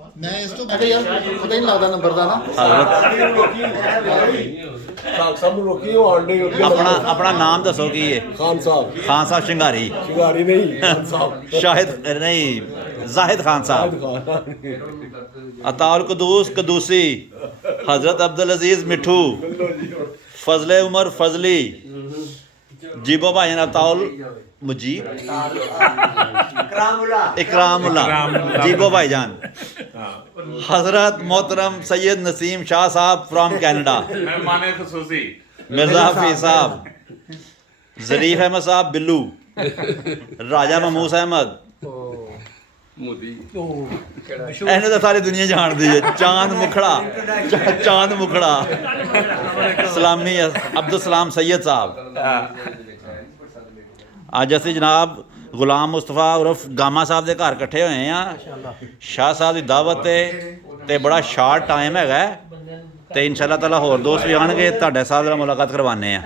मैं इस तो मैं यार पता ही नहीं लगता नंबर का ना अपना अपना नाम दसो की है खान साहब शिंगारी शिंगारी नहीं खान साहब शाहिद नहीं जाहिद खान साहब अताउल कदूस कदूसी हजरत अब्दुल अजीज मिठू फजले उमर फजली जीबो भाईजान अताउल मुजीब इकरामुल्ला जीबो भाईजान हजरत मोहतरम सैयद नसीम शाह साहब फ्रॉम कैनेडा मिर्जा हफीज साहब जरीफ अहमद साहब बिल्लू राजा महमूद अहमद ਇਹਨੂੰ ਤਾਂ ਸਾਰੀ ਦੁਨੀਆ ਜਾਣਦੀ ਹੈ ਚਾਂਦ ਮੁਖੜਾ ਸਲਾਮੀ ਅਬਦੁਲ ਸਲਾਮ ਸੈयद ਸਾਹਿਬ ਅੱਜ ਅਸੀਂ ਜਨਾਬ ਗੁਲਾਮ ਮੁਸਤਫਾ ਉਰਫ ਗਾਮਾ ਸਾਹਿਬ ਦੇ ਘਰ ਇਕੱਠੇ ਹੋਏ ਆ ਸ਼ਾਹ ਸਾਹਿਬ ਦੀ ਦਾਵਤ ਤੇ ਬੜਾ ਸ਼ਾਰਟ ਟਾਈਮ ਹੈਗਾ ਤੇ ਇਨਸ਼ਾ ਅੱਲਾਹ ਤਾਲਾ ਹੋਰ ਦੋਸਤ ਵੀ ਆਣਗੇ ਤੁਹਾਡੇ ਸਾਹਿਬ ਨਾਲ ਮੁਲਾਕਾਤ ਕਰਵਾਉਂਦੇ ਆ